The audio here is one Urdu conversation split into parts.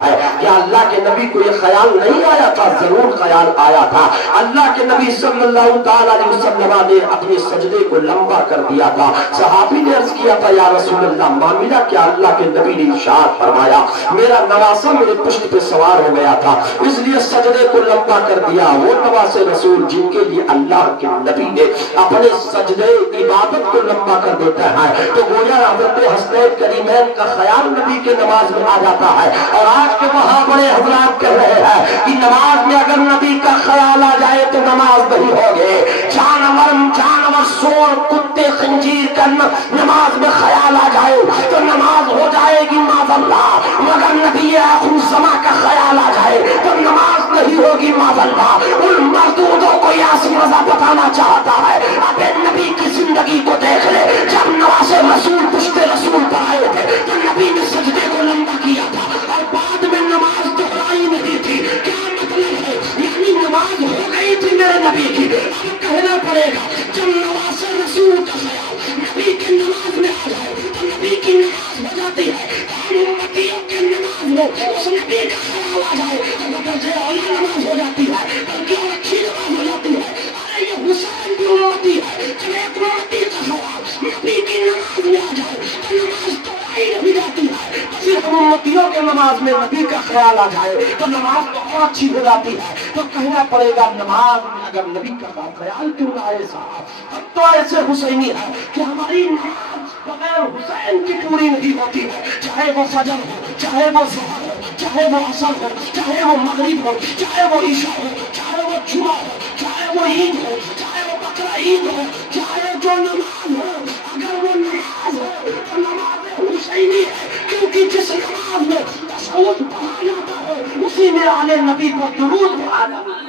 کیا اللہ کے نبی کو یہ خیال نہیں آیا تھا؟ ضرور خیال آیا تھا۔ اللہ کے نبی صلی اللہ تعالی علیہ وسلم نے اپنے سجدے کو لمبا کر دیا تھا۔ صحابی نے عرض کیا تھا یا رسول اللہ معاملہ کیا؟ اللہ کے نبی نے ارشاد فرمایا میرا نواسہ میرے پشت پہ سوار ہو گیا تھا اس لیے سجدے کو لمبا کر دیا۔ وہ نواسے رسول جن کے لیے اللہ کے نبی نے اپنے سجدے عبادت کو لمبا کر دیتا ہے تو گویا حضرت حسنین کریمین کا خیال نبی کے نماز میں آ جاتا ہے۔ اور آج کے وہاں بڑے حضرات کہہ رہے ہیں کہ نماز میں اگر نبی کا خیال آ جائے تو نماز نہیں ہوگی۔ جانور سور کتے خنزیر کا نماز میں خیال آ جائے تو نماز ہو جائے گی معاذ اللہ، مگر نبی آخر الزماں کا خیال آ جائے تو نماز نہیں ہوگی معاذ اللہ۔ ان مردودوں کو یاسین رضا بتانا چاہتا ہے اب نبی کی زندگی کو دیکھ لے، جب نواسے رسول پشت رسول پر آئے تھے تو نبی نے سجدے کو لمبا کیا تھا اور بعد میں نماز دہرائی نہیں تھی۔ کیا مطلب ہے؟ یعنی نماز ہو گئی تھی میرے نبی کی۔ اب کہنا پڑے گا جب نواز رسول کا خیال نبی کی نماز میں آ جائے تو نبی کی نماز ہو جاتی ہے۔ اور امتیوں کی نماز میں اس نبی کا خیال آ جائے تو درجے اعلیٰ نماز ہو جاتی ہے، بلکہ اور اچھی نماز ہو جاتی ہے۔ ارے یہ حسین بھی امتی ہے، جب ایک امتی کا خیال نبی کی نماز میں آ جائے تو نماز دہرائی نہیں جاتی ہے۔ صرف امتیوں کے نماز میں نبی کا خیال آ جائے تو نماز تو اور اچھی ہو جاتی ہے۔ تو کہنا پڑے گا نماز میں اگر نبی کا خیال کیوں نہ آئے صاحب؟ اب تو ایسے حسینی ہے کہ ہماری نماز بغیر حسین کی پوری نہیں ہوتی ہے، چاہے وہ فجر ہو، چاہے وہ ظہر ہو، چاہے وہ عصر ہو، چاہے وہ مغرب ہو، چاہے وہ عشاء ہو، چاہے وہ جمعہ ہو، چاہے وہ عید ہو، چاہے وہ بقرہ عید ہو، چاہے جو نماز ہو، اگر وہ نماز ہو تو نماز حسینی ہے، کیونکہ جس نماز میں تشہد پڑھا جاتا ہے اسی میں آل نبی کو درود پڑھا جاتا ہے۔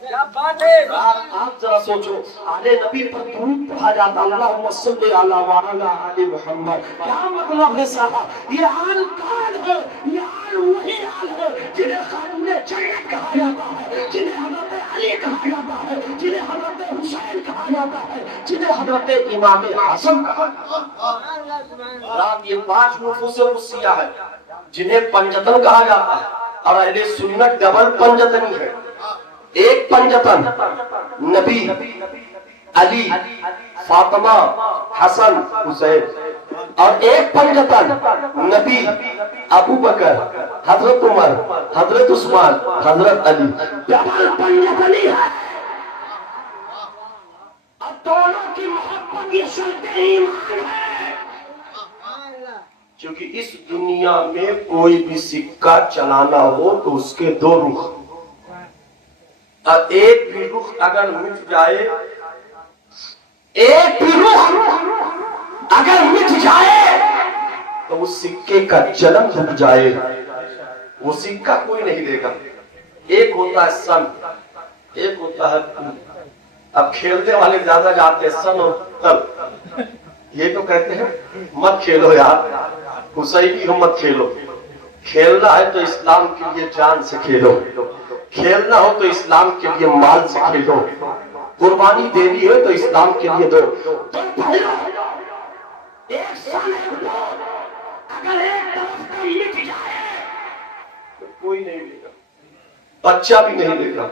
کیا بات ہے! آپ ذرا سوچو، آل نبی پر درود پڑھا جاتا اللہم صلی علی وعلی آل محمد۔ کیا مطلب ہے صاحب؟ یہ آل کون ہے؟ یہ آل وہی آل ہے جنہیں خادم جنت کہا جاتا ہے، جنہیں حضرت علی کہا جاتا ہے، جنہیں حضرت حسین کہا جاتا ہے، جنہیں حضرت امام حسن کہا جاتا ہے۔ رات یہ 5 نفوس قدسیہ ہے جنہیں پنجتن کہا جاتا ہے، اور اہل سنت ڈبل پنجتنی ہے۔ ایک پنجتن نبی، علی، فاطمہ، حسن، حسین، اور ایک پنجتن نبی، ابو بکر، حضرت عمر، حضرت عثمان، حضرت علی۔ ڈبل پنجتنی ہے اور دونوں کی محبت یہ شرط ایمان ہے، کیونکہ اس دنیا میں کوئی بھی سکہ چلانا ہو تو اس کے 2 رخ، اور ایک بھی رخ اگر مٹ جائے، ایک بھی رخ اگر مٹ جائے تو اس سکے کا چلن رک جائے، وہ سکہ کوئی نہیں لے گا۔ ایک ہوتا ہے سن، ایک ہوتا ہے تن۔ اب کھیلنے والے زیادہ جاتے ہیں سن اور تن، یہ تو کہتے ہیں مت کھیلو یار، حسینی ہو مت کھیلو، کھیلنا ہے تو اسلام کے لیے جان سے کھیلو، کھیلنا ہو تو اسلام کے لیے مال سے کھیلو، قربانی دینی ہے تو اسلام کے لیے دو۔ ایک سن اگر ایک طرف کا مٹ جائے تو کوئی نہیں لے گا، بچہ بھی نہیں لے گا،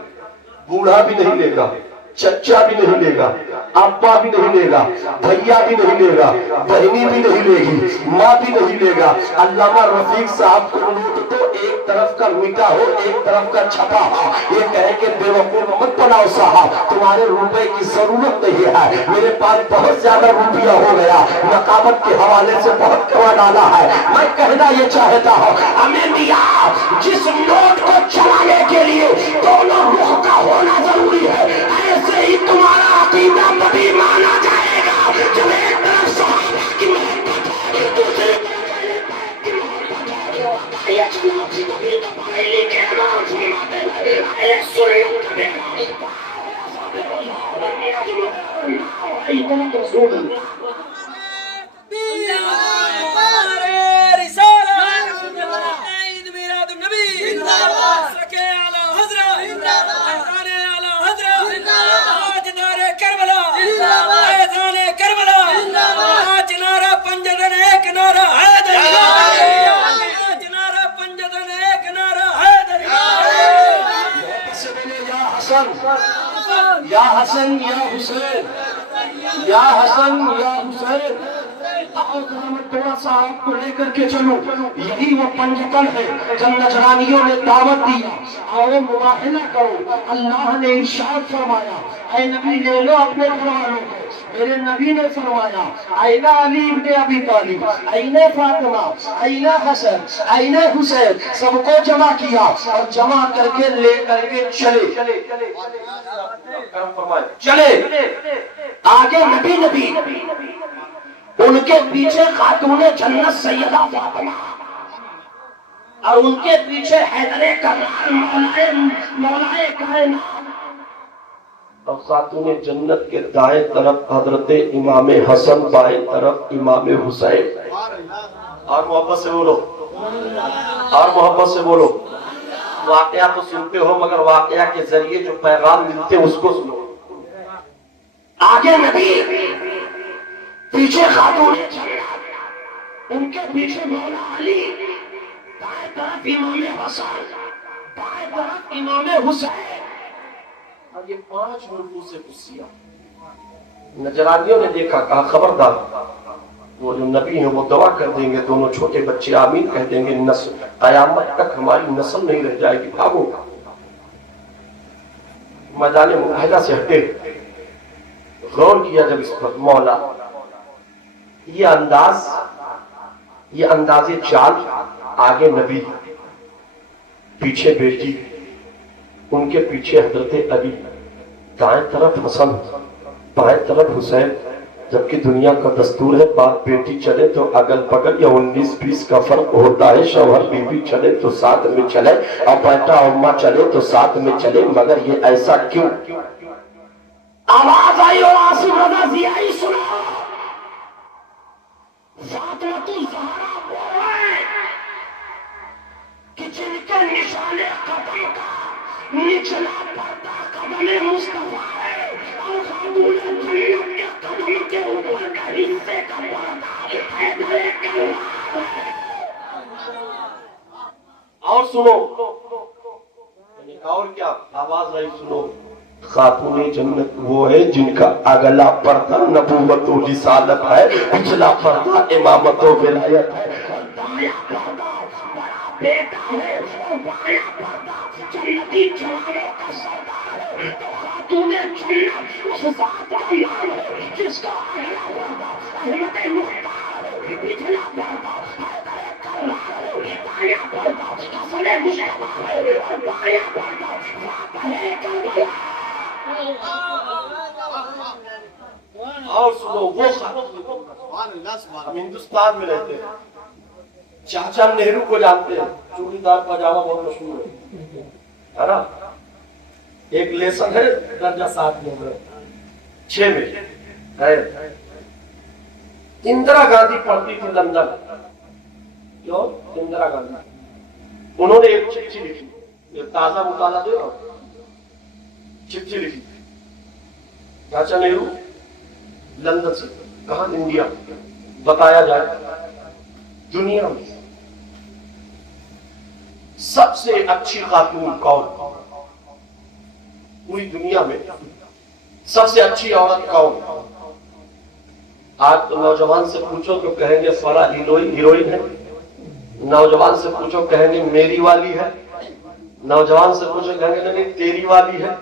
بوڑھا بھی نہیں لے گا، چچا بھی نہیں لے گا، ابا بھی نہیں لے گا، بھیا بھی نہیں لے گا، بہنی بھی نہیں لے گی، ماں بھی نہیں لے گا۔ علامہ رفیق صاحب کو نوٹ تو ایک طرف کا مٹا ہو ایک طرف کا چھپا ہو، یہ کہے کہ بے وقوف مت بناؤ صاحب، تمہارے روپے کی ضرورت نہیں ہے، میرے پاس بہت زیادہ روپیہ ہو گیا، نقابت کے حوالے سے بہت کما ڈالا ہے۔ میں کہنا یہ چاہتا ہوں ہمیں میاں جس نوٹ کو چلانے کے لیے دونوں رخ کا ہونا ضروری ہے، ایسے ہی تمہارا عقیدہ تبھی مانا جائے گا جب ایک طرف صحابہ کی محبت ہے، دوسری طرف اہل بیت کی محبت ہے۔ یہ جناب جی نبی کا پہلے کے نام سناتے ہیں، اہل سنت کے نام رسول حسن یا حسن یا حسین یا حسن یا حسین. آؤ ذرا میں تھوڑا سا آپ کو لے کر کے چلوں. یہی وہ پنجتن ہے جب نجرانیوں نے دعوت دیا آؤ مباہلہ کرو. اللہ نے ارشاد فرمایا اے نبی لے لو اپنے گھر والوں کو. میرے نبی نے فرمایا اینا علی ابن ابی طالب، اینا فاطمہ، اینا حسن، اینا حسین، سب کو جمع کیا اور جمع کر کے لے کر کے چلے آگے نبی ان کے پیچھے خاتون جنت سیدہ فاطمہ اور ان کے پیچھے حیدر کرار مولائے کائنات اور خاتون جنت کے دائیں طرف حضرت امام حسن، بائیں طرف امام حسین. اور محبت سے بولو، اور محبت سے بولو. واقعہ تو سنتے ہو مگر واقعہ کے ذریعے جو پیغام ملتے اس کو سنو. آگے نبی، پیچھے خاتون جنت، ان کے پیچھے مولا علی، دائیں طرف امام حسن، بائیں طرف امام حسین. اور یہ 5 ملکوں سے کسیاں. نجرانیوں نے دیکھا، کہا خبردار وہ جو نبی ہیں وہ دعا کر دیں گے، دونوں چھوٹے بچے آمین کہہ دیں گے، نسل قیامت تک ہماری نسل نہیں رہ جائے گی، بھاگو. میدان معاہدہ سے ہٹے. غور کیا جب اس پر مولا، یہ انداز چال، آگے نبی، پیچھے بیٹی، ان کے پیچھے حضرت علی، دائیں طرف حسن، بائیں طرف حسین. جبکہ دنیا کا دستور ہے باپ بیٹی چلے تو اگل بگل یا 19-20 کا فرق ہوتا ہے. شوہر بیوی چلے تو ساتھ میں چلے اور بیٹا اماں چلے تو ساتھ میں چلے، مگر یہ ایسا کیوں؟ آواز آئی اور آصف رضا ضیائی سنا فاطمہ الزہرا وہ ہے کہ جن کے نشان قدم کا نچلا پردہ قدم مصطفیٰ ہے اور خاتون جنت کے قدم کے اوپر کا حصے کا پردہ حیدر کرار ہے. اور سنو، اور کیا آواز آئی سنو. خاتون جنت وہ ہے جن کا اگلا پردہ نبوت و رسالت ہے، پچھلا پردہ امامت و ولایت ہے. دایا پردہ بڑا بیٹا ہے اور بایاں پردہ جنتی جوانوں کا سردار ہے. تو خاتون جنت اس ذات کا نام ہے جس کا اگلا پردہ احمد مختار ہے، پچھلا پردہ حیدر کرار ہے، دایا پردہ حسن مصطفیٰ ہے اور بایاں پردہ فاتح کربلا. اور سنو، وہ ہم ہندوستان میں رہتے ہیں، چاچا نہرو کو جانتے ہیں، چوڑی دار پاجامہ بہت مشہور ہے نا. ایک لیسن ہے درجہ 7 میں 6 میں ہے. اندرا گاندھی پڑھتی تھی لندن. کیوں؟ اندرا گاندھی انہوں نے ایک چٹھی لکھی، یہ تازہ مطالعہ دے رہا ہوں. چٹھی لکھی چاچا نہرو لندن سے، کہاں؟ انڈیا. بتایا جائے دنیا میں سب سے اچھی خاتون کون؟ پوری دنیا میں سب سے اچھی عورت کون؟ آج تو نوجوان سے پوچھو تو کہیں گے فلاں ہیروئن ہے. نوجوان سے پوچھو کہیں گے میری والی ہے. نوجوان سے پوچھو کہیں گے نہیں تیری والی ہے.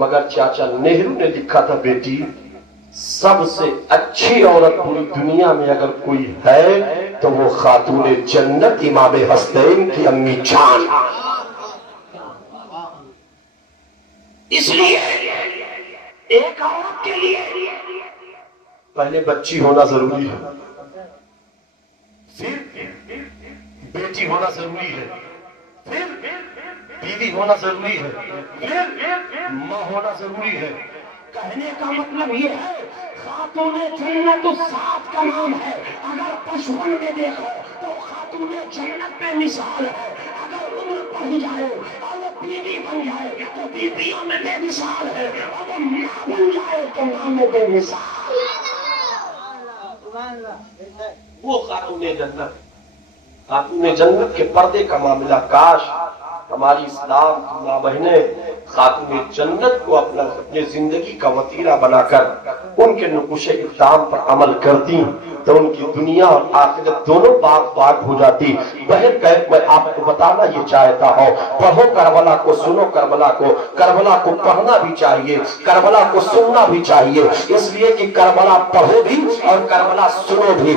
مگر چاچا نہرو نے لکھا تھا بیٹی سب سے اچھی عورت پوری دنیا میں اگر کوئی ہے تو وہ خاتون جنت امام حسنین کی امی جان. اس لیے ایک عورت کے لیے پہلے بچی ہونا ضروری ہے، پھر بیٹی ہونا ضروری ہے، پھر بیوی ہونا ضروری ہے، پھر ماں ہونا ضروری ہے. کہنے کا مطلب یہ ہے خاتون جنت اس ذات کا نام ہے. اگر پشون میں دیکھو تو خاتون جنت پہ مثال ہے. اگر عمر بڑھ جائے اور وہ بیوی بن جائے تو بیویوں میں بے مثال ہے، اور وہ ماں بن جائے تو ماں میں بے مثال. وہ خاتون جنت، خاتون جنت کے پردے کا معاملہ کاش ہماری اسلام کی ماں بہنیں خاتون جنت کو اپنے زندگی کا وتیرہ بنا کر ان کے نقوش اقدام پر عمل کرتی تو ان کی دنیا اور آخرت دونوں پاک پاک ہو جاتی۔ بہر کہہ میں آپ کو بتانا یہ چاہتا ہوں، پڑھو کربلا کو، سنو کربلا کو، کربلا کو پڑھنا بھی چاہیے، کربلا کو سننا بھی چاہیے، اس لیے کہ کربلا پڑھو بھی اور کربلا سنو بھی۔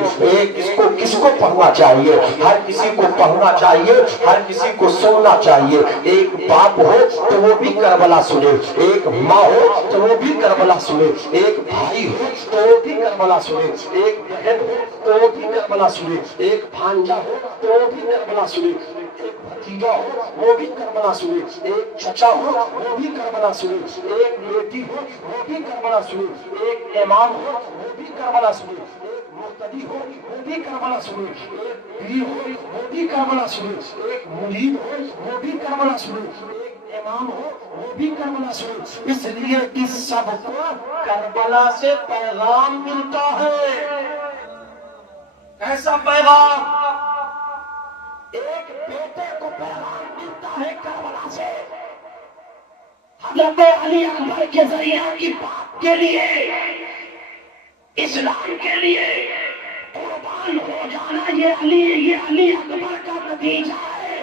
کس کو پڑھنا چاہیے؟ ہر کسی کو پڑھنا چاہیے، ہر کسی کو سننا چاہیے۔ ایک باپ ہو تو وہ بھی کربلا سنے، ایک ماں ہو تو وہ بھی کربلا سنے، ایک بھائی ہو تو وہ بھی کربلا سنے، ایک بہن ہو تو وہ بھی کربلا سنے، ایک بھانجا ہو تو وہ بھی کربلا سنے، ایک بھتیجا ہو وہ بھی کربلا سنے، ایک چچا ہو وہ بھی کربلا سنے، ایک بیٹی ہو وہ بھی کربلا سنے، ایک امام ہو وہ بھی کربلا سنے، ایک مقتدی ہو وہ بھی کربلا سنے، ایک پیر ہو وہ بھی کربلا سنے، ایک مرید ہو وہ بھی کربلا سنے، ایک امام ہو وہ بھی کربلا سنے۔ اس لیے اس سب کو کربلا سے پیغام ملتا ہے۔ کیسا پیغام؟ ایک بیٹے کو پیغام ملتا ہے کربلا سے، حضرت علی اکبر کے ذریعہ کی بات کے لیے، اسلام کے لیے قربان ہو جانا، یہ علی اکبر کا نتیجہ ہے۔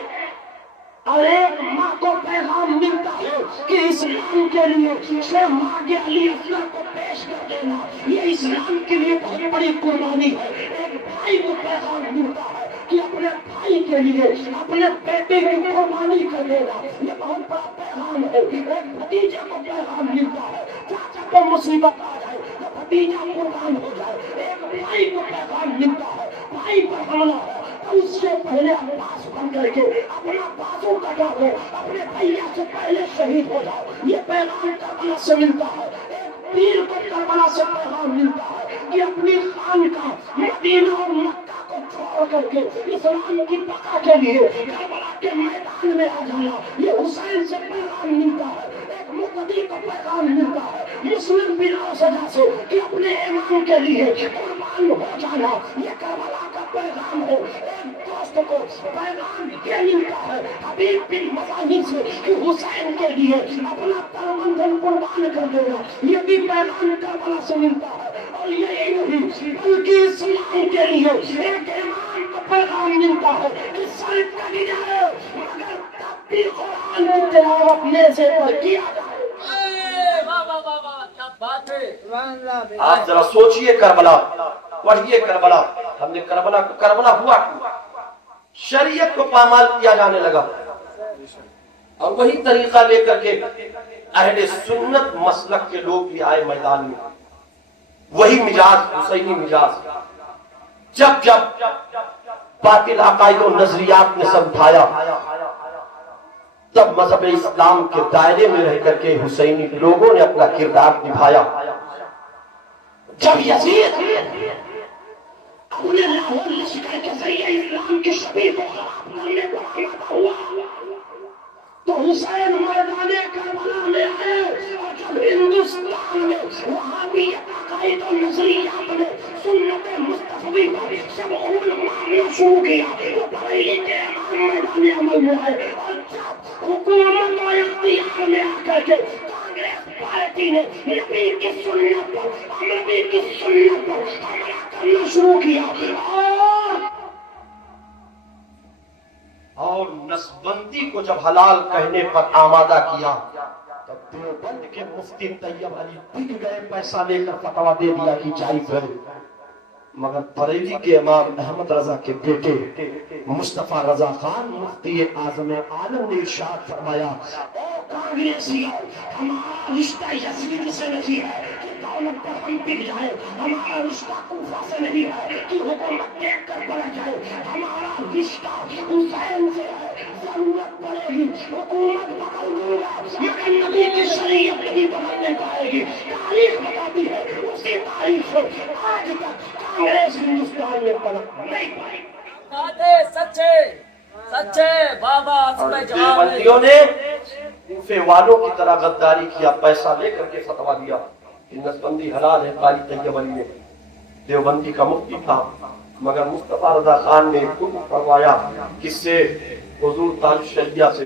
اور ایک ماں کو پیغام ملتا ہے کہ اسلام کے لیے سے ماں کے علی اکبر کو پیش کر دینا، یہ اسلام کے لیے بہت بڑی قربانی ہے۔ ایک بھائی کو پیغام ملتا ہے کہ اپنے بھائی کے لیے اپنے بیٹے کی قربانی کر دینا، یہ بہت بڑا پیغام ہے۔ ایک بھتیجے کو پیغام ملتا ہے، چاچا کو مصیبت آ جائے تو بھتیجا قربان ہو جائے۔ ایک بھائی کو پیغام ملتا ہے، بھائی پر حملہ ہو تو اس سے پہلے عباس بن کر کے اپنا بازو کٹا دو، اپنے بھیا سے پہلے شہید ہو جاؤ، یہ پیغام کربلا سے ملتا ہے۔ ایک پیر کو کربلا سے پیغام ملتا ہے کہ اپنی خانقاہ مدینہ اور مکہ کو چھوڑ کر کے اسلام کی بقا کے لیے کربلا کے میدان میں آ جانا، یہ حسین سے پیغام ملتا ہے۔ ایک مقتدی کو پیغام ملتا ہے مسلم بلا سزا سے کہ اپنے امام کے لیے قربان ہو جانا، یہ کربلا کا پیغام ہے۔ ایک دوست کو پیغام یہ ملتا ہے حبیب بن مظاہر سے کہ حسین کے لیے اپنا تن قربان کر دینا، یہ بھی پیغام کربلا سے ملتا ہے۔ اور یہی نہیں بلکہ اسلام کے لیے ایک امام کو پیغام ملتا ہے کہ سر کٹ جائے مگر تب بھی قرآن کی تلاوت نیزے پر کیا جائے۔ آپ ذرا سوچئے کربلا، پڑھئے کربلا، ہم نے کربلا ہوا شریعت کو پامال کیا جانے لگا، اور وہی طریقہ لے کر کے اہل سنت مسلک کے لوگ بھی آئے میدان میں، وہی مزاج، حسینی مزاج۔ جب باطل عقائد و نظریات نے سب اٹھایا، تب مذہب اسلام کے دائرے میں رہ کر کے حسینی لوگوں نے اپنا کردار نبھایا۔ جب یزید اپنے لاہور لشکر کے ذریعے اسلام کی شبیہ کو خراب کرنے کو آمادہ ہوا تو حسین میدان کربلا میں آئے، اور جب ہندوستان میں وہابیت عقائد و نظریات نے سنت مصطفی پر سب خون مارنا شروع کیا تو بریلی کے امام میدان عمل میں آئے، اور جب حکومت و اختیار میں آ کر کے کانگریس پارٹی نے نبی کی سنت پر، نبی کی سنت پر حملہ کرنا شروع کیا اور نسبندی کو جب حلال کہنے پر آمادہ کیا، تب دیوبند کے مفتی طیب علی بک گئے، پیسہ لے کر فتویٰ دے دیا کہ جائز ہے، مگر بریلی کے امام احمد رضا کے بیٹے مصطفیٰ رضا خان مفتی اعظم عالم نے ارشاد فرمایا، او کانگریسیوں، ہمارا رشتہ یزید سے نہیں ہے کہ دولت پر ہم بک جائے، ہمارا رشتہ کوفہ سے نہیں ہے کہ حکومت دیکھ کر بڑھ جائے، ہمارا رشتہ حسین سے ہے، ضرورت پڑے گی حکومت بدل دوں گا مگر نبی کی شریعت نہیں بدلنے پائے گی۔ تاریخ بتاتی ہے اسی تاریخ سے آج تک کانگریس ہندوستان میں پنپ نہیں پائی۔ سچے بابا دیوبندیوں نے کوفے والوں کی طرح غداری کیا، پیسہ لے کر کے فتویٰ دیا کہ نسبندی حلال ہے۔ قاری طیب علی نے دیوبندی کا مفتی تھا، مگر مصطفیٰ رضا خان نے حکم فرمایا کس سے؟ حضور تاج شریعہ سے۔